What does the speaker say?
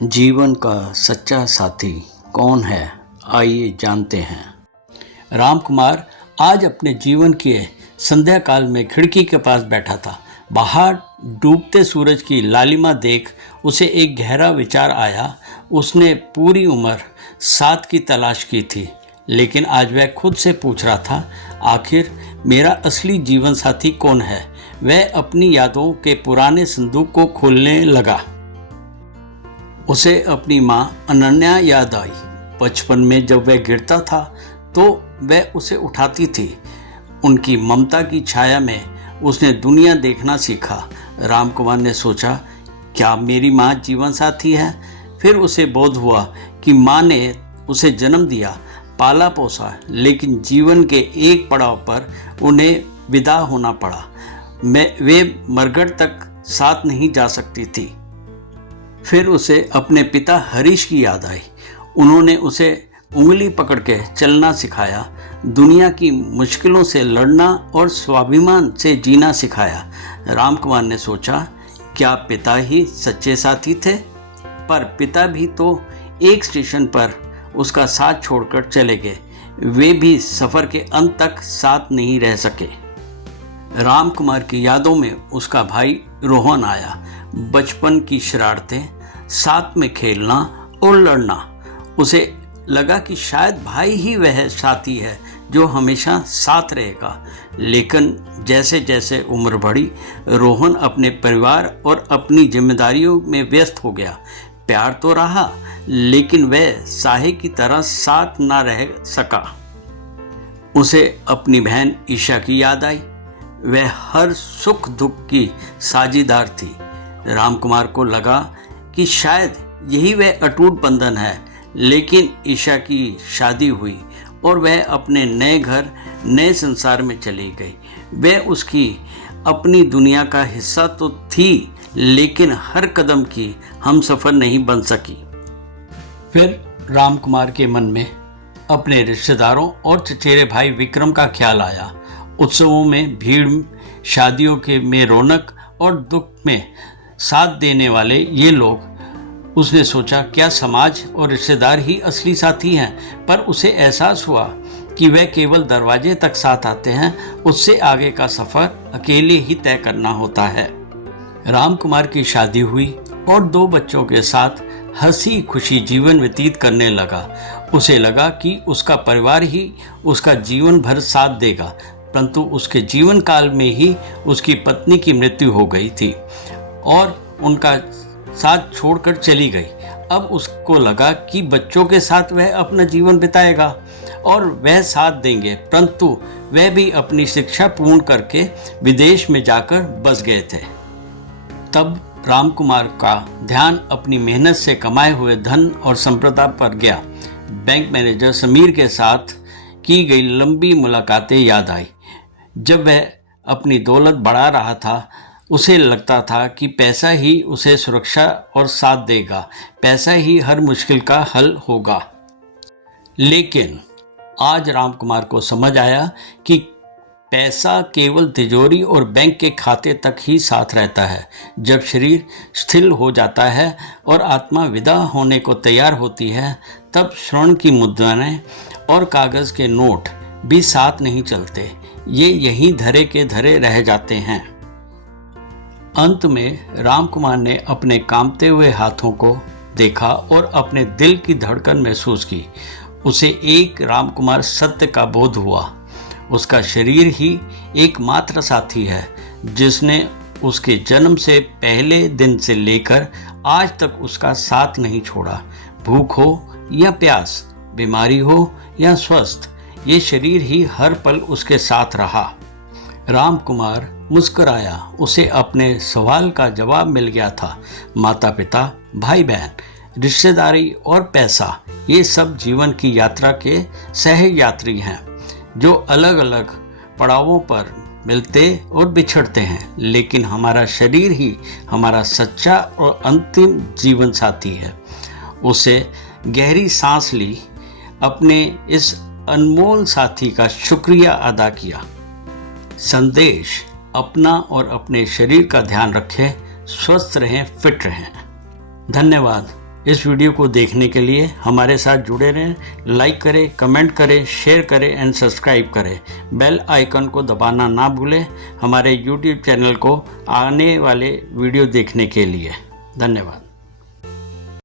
जीवन का सच्चा साथी कौन है, आइए जानते हैं। राम कुमार आज अपने जीवन के संध्या काल में खिड़की के पास बैठा था। बाहर डूबते सूरज की लालिमा देख उसे एक गहरा विचार आया। उसने पूरी उम्र साथ की तलाश की थी, लेकिन आज वह खुद से पूछ रहा था, आखिर मेरा असली जीवन साथी कौन है। वह अपनी यादों के पुराने संदूक को खोलने लगा। उसे अपनी माँ अनन्या याद आई। बचपन में जब वह गिरता था तो वह उसे उठाती थी। उनकी ममता की छाया में उसने दुनिया देखना सीखा। राम कुमार ने सोचा, क्या मेरी माँ जीवन साथी है? फिर उसे बोध हुआ कि माँ ने उसे जन्म दिया, पाला पोसा, लेकिन जीवन के एक पड़ाव पर उन्हें विदा होना पड़ा। वे मरघट तक साथ नहीं जा सकती थी। फिर उसे अपने पिता हरीश की याद आई। उन्होंने उसे उंगली पकड़ के चलना सिखाया, दुनिया की मुश्किलों से लड़ना और स्वाभिमान से जीना सिखाया। राम कुमार ने सोचा, क्या पिता ही सच्चे साथी थे? पर पिता भी तो एक स्टेशन पर उसका साथ छोड़कर चले गए। वे भी सफ़र के अंत तक साथ नहीं रह सके। राम कुमार की यादों में उसका भाई रोहन आया। बचपन की शरारतें, साथ में खेलना और लड़ना। उसे लगा कि शायद भाई ही वह साथी है जो हमेशा साथ रहेगा। लेकिन जैसे जैसे उम्र बढ़ी, रोहन अपने परिवार और अपनी जिम्मेदारियों में व्यस्त हो गया। प्यार तो रहा, लेकिन वह साहे की तरह साथ ना रह सका। उसे अपनी बहन ईशा की याद आई। वह हर सुख दुख की साझीदार थी। राम कुमार को लगा कि शायद यही वह अटूट बंधन है। लेकिन ईशा की शादी हुई और वह अपने नए घर, नए संसार में चली गई। वह उसकी अपनी दुनिया का हिस्सा तो थी, लेकिन हर कदम की हमसफर नहीं बन सकी। फिर राम कुमार के मन में अपने रिश्तेदारों और चचेरे भाई विक्रम का ख्याल आया। उत्सवों में भीड़, शादियों के में रौनक और दुख में साथ देने वाले ये लोग। उसने सोचा, क्या समाज और रिश्तेदार ही असली साथी हैं? पर उसे एहसास हुआ कि वह केवल दरवाजे तक साथ आते हैं। उससे आगे का सफ़र अकेले ही तय करना होता है। राम कुमार की शादी हुई और 2 बच्चों के साथ हंसी खुशी जीवन व्यतीत करने लगा। उसे लगा कि उसका परिवार ही उसका जीवन भर साथ देगा, परंतु उसके जीवन काल में ही उसकी पत्नी की मृत्यु हो गई थी और उनका साथ छोड़कर चली गई। अब उसको लगा कि बच्चों के साथ वह अपना जीवन बिताएगा और वह साथ देंगे, परंतु वह भी अपनी शिक्षा पूर्ण करके विदेश में जाकर बस गए थे। तब राम कुमार का ध्यान अपनी मेहनत से कमाए हुए धन और संपदा पर गया। बैंक मैनेजर समीर के साथ की गई लंबी मुलाकातें याद आई। जब वह अपनी दौलत बढ़ा रहा था, उसे लगता था कि पैसा ही उसे सुरक्षा और साथ देगा, पैसा ही हर मुश्किल का हल होगा। लेकिन आज राम कुमार को समझ आया कि पैसा केवल तिजोरी और बैंक के खाते तक ही साथ रहता है। जब शरीर स्थिर हो जाता है और आत्मा विदा होने को तैयार होती है, तब स्वर्ण की मुद्राएं और कागज़ के नोट भी साथ नहीं चलते। ये यहीं धरे के धरे रह जाते हैं। अंत में राम कुमार ने अपने कांपते हुए हाथों को देखा और अपने दिल की धड़कन महसूस की। उसे एक राम कुमार सत्य का बोध हुआ। उसका शरीर ही एकमात्र साथी है जिसने उसके जन्म से पहले दिन से लेकर आज तक उसका साथ नहीं छोड़ा। भूख हो या प्यास, बीमारी हो या स्वस्थ, ये शरीर ही हर पल उसके साथ रहा। राम कुमार मुस्कुराया। उसे अपने सवाल का जवाब मिल गया था। माता पिता, भाई बहन, रिश्तेदारी और पैसा, ये सब जीवन की यात्रा के सह यात्री हैं जो अलग अलग पड़ावों पर मिलते और बिछड़ते हैं। लेकिन हमारा शरीर ही हमारा सच्चा और अंतिम जीवन साथी है। उसे गहरी सांस ली, अपने इस अनमोल साथी का शुक्रिया अदा किया। संदेश: अपना और अपने शरीर का ध्यान रखें, स्वस्थ रहें, फिट रहें। धन्यवाद इस वीडियो को देखने के लिए हमारे साथ जुड़े रहें। लाइक करें, कमेंट करें, शेयर करें एंड सब्सक्राइब करें। बेल आइकन को दबाना ना भूलें हमारे YouTube चैनल को आने वाले वीडियो देखने के लिए। धन्यवाद।